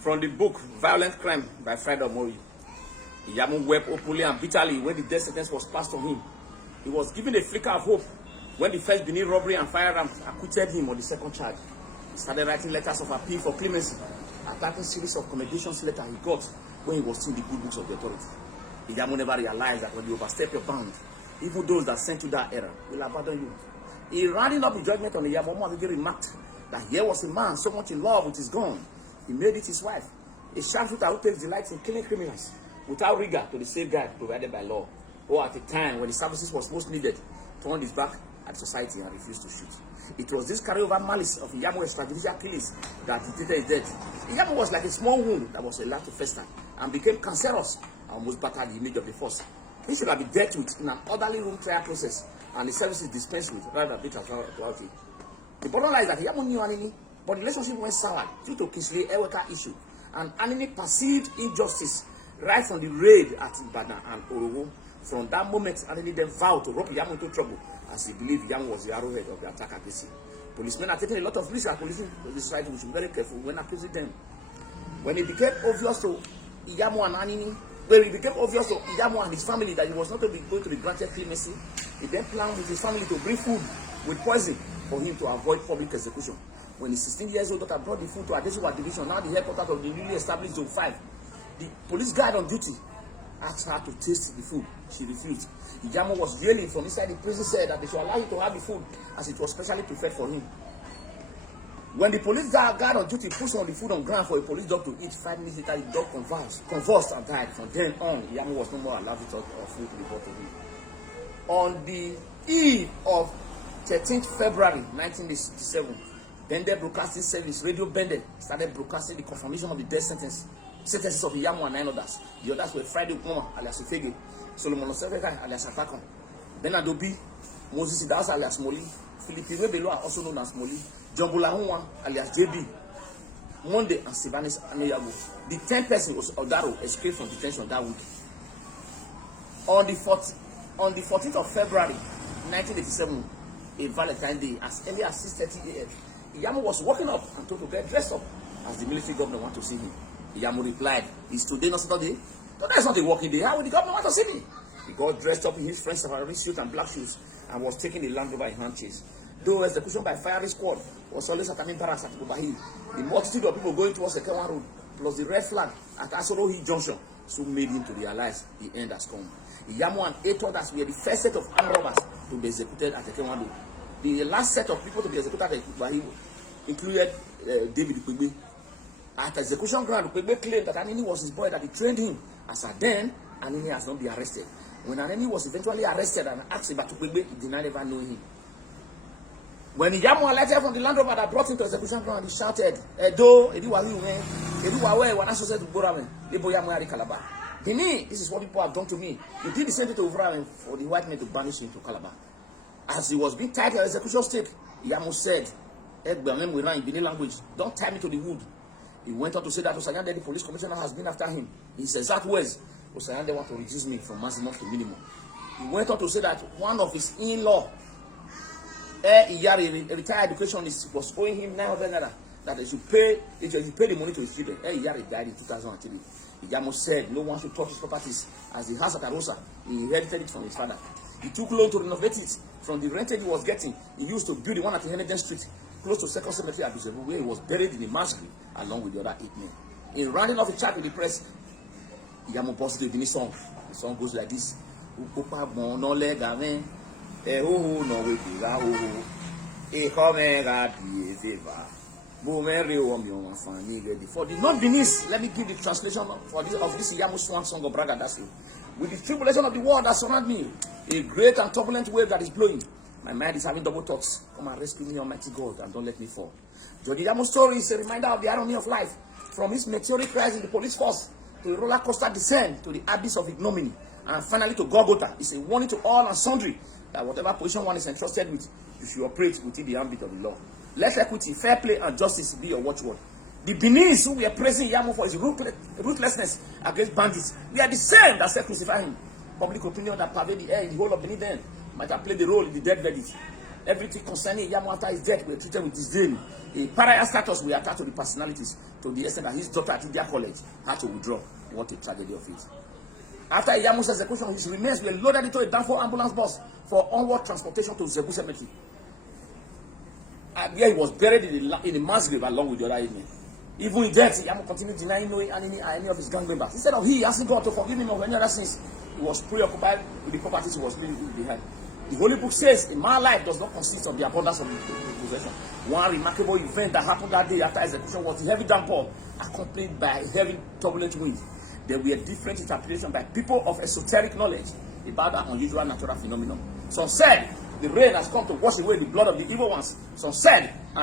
From the book Violent Crime by Fred Omori, Iyamu wept openly and bitterly when the death sentence was passed on him. He was given a flicker of hope when the first Benin robbery and firearms acquitted him on the second charge. He started writing letters of appeal for clemency, attacking series of commendations letters he got when he was still in the good books of the authority. Iyamu never realized that when you overstep your bound, even those that sent you that error will abandon you. He rounding up the judgment on Iyamu, Omowagige remarked that here was a man so much in love with his gun, he made it his wife. A sharpshooter who takes delight in killing criminals without rigor to the safeguard provided by law, or at a time when the services was most needed, turned his back at society and refused to shoot. It was this carryover malice of Iyamu's extrajudicial killings that dictated his death. Iyamu was like a small wound that was allowed to fester and became cancerous and almost battered the image of the force. He should have been dealt with in an orderly room trial process and the services dispensed with rather than transferred. The bottom line is that Iyamu knew Anini, but the relationship went sour due to Kingsley Eweka issue, and Anini perceived injustice right from the raid at Ibadan and Orowo. From that moment, Anini then vowed to rope Iyamu into trouble as he believed Iyamu was the arrowhead of the attack against him. Policemen are taking a lot of risks and policing this right, we should be very careful when accusing them. When it became obvious to Iyamu and Anini, when it became obvious to Iyamu and his family that he was not going to be granted clemency, he then planned with his family to bring food with poison for him to avoid public execution. When his 16-year-old daughter brought the food to Adesuwa Division, now the headquarters of the newly established Zone 5, the police guard on duty asked her to taste the food. She refused. Iyamu was yelling from inside the prison cell that they should allow him to have the food as it was specially prepared for him. When the police guard on duty pushed on the food on ground for a police dog to eat, 5 minutes later the dog convulsed and died. From then on, Iyamu was no more allowed to talk or food to be brought to him. On the eve of 13th February 1967, Bendel Broadcasting Service, Radio Bendel, started broadcasting the confirmation of the death sentences of Iyamu and 9 others. The others were Friday Ukoma, alias Ufege, Solomon Osefeka, alias Atakon, Bernard Obi, Moses Idaos, alias Moli, Philippe Webelo, also known as Moli, John Bulahunwa, alias JB, Monday, and Sivanis Anoyago. The 10th person was Odaro, escaped from detention that week. On the 14th of February 1987, a Valentine's Day, as early as 6:30 a.m., Iyamu was waking up and told to get dressed up as the military governor wanted to see him. Iyamu replied, "Is today not Saturday? Today is not a working day. How will the governor want to see me?" He got dressed up in his French safari suit and black shoes and was taking the Land Rover in hand chase. Though execution by firing squad was always at an embarrass at Bubahi, the multitude of people going towards the Kewan Road plus the red flag at Asorohi Junction soon made him to realize the end has come. Iyamu and 8 others were the first set of armed robbers to be executed at the Kewan Road. The last set of people to be executed at Bubahi included David Ukpegbe. At execution ground, Ukpegbe claimed that Anini was his boy, that he trained him. As at then, Anini has not been arrested. When Anini was eventually arrested and asked about Ukpegbe, he denied ever knowing him. When Iyamu alighted from the Land Rover that brought him to execution ground, he shouted, "Edo, Ediwawe, when I said to Boramen, Eboyamu Ari Calabar. Bini, this is what people have done to me. You did the same thing to Uvramen for the white men to banish him to Calabar." As he was being tied to the execution stake, Iyamu said, in Benin language, "Don't tie me to the wood." He went on to say that Osayande, the police commissioner, has been after him. In his exact words, Osayande want to reduce me from maximum to minimum. He went on to say that one of his in-law, Iyari, a retired educationist, was owing him 900 naira, that he should pay the money to his children. Iyari died in 2003. Iyamu said no one should touch his properties, as the house at Arosa, he inherited it from his father. He took loan to renovate it. From the rentage he was getting, he used to build the one at Heneden Street, close to Second Cemetery at Bisebu, where he was buried in a mass grave along with the other 8 men. In rounding off a chat with the press, Iyamu busted with the song. The song goes like this: "Upopa bono legame, eho no wekira ho, ekomega biezeva, bomere omyo afani ready." For the non-Benis, let me give the translation of this Iyamu swan song of Bragadasi. "With the tribulation of the world that surround me, a great and turbulent wave that is blowing, my mind is having double thoughts. Come and rescue me, Almighty God, and don't let me fall." George Iyamu's story is a reminder of the irony of life, from his meteoric rise in the police force to a roller coaster descent to the abyss of ignominy, and finally to Golgotha. It's a warning to all and sundry that whatever position one is entrusted with, you should operate within the ambit of the law. Let equity, fair play, and justice be your watchword. The Beninese who were praising Iyamu for his ruthlessness against bandits, they are the same that said crucify him. Public opinion that pervaded the air in the whole of Benin then might have played a role in the death verdict. Everything concerning Iyamu after his death were treated with disdain. A pariah status were attached to the personalities to the extent that his daughter at India College had to withdraw. What a tragedy of it. After Iyamu's execution, his remains were loaded into a Danfo ambulance bus for onward transportation to Zebu Cemetery. And there he was buried in a mass grave along with the other men. Even in death, Iyamu continued denying knowing any of his gang members. Instead of he asking God to forgive him of any other sins, he was preoccupied with the properties he was leaving behind. The Holy Book says, a man's life does not consist of the abundance of possession. One remarkable event that happened that day after execution was the heavy downpour, accompanied by heavy turbulent wind. There were different interpretations by people of esoteric knowledge about that unusual natural phenomenon. Some said the rain has come to wash away the blood of the evil ones. Some said, and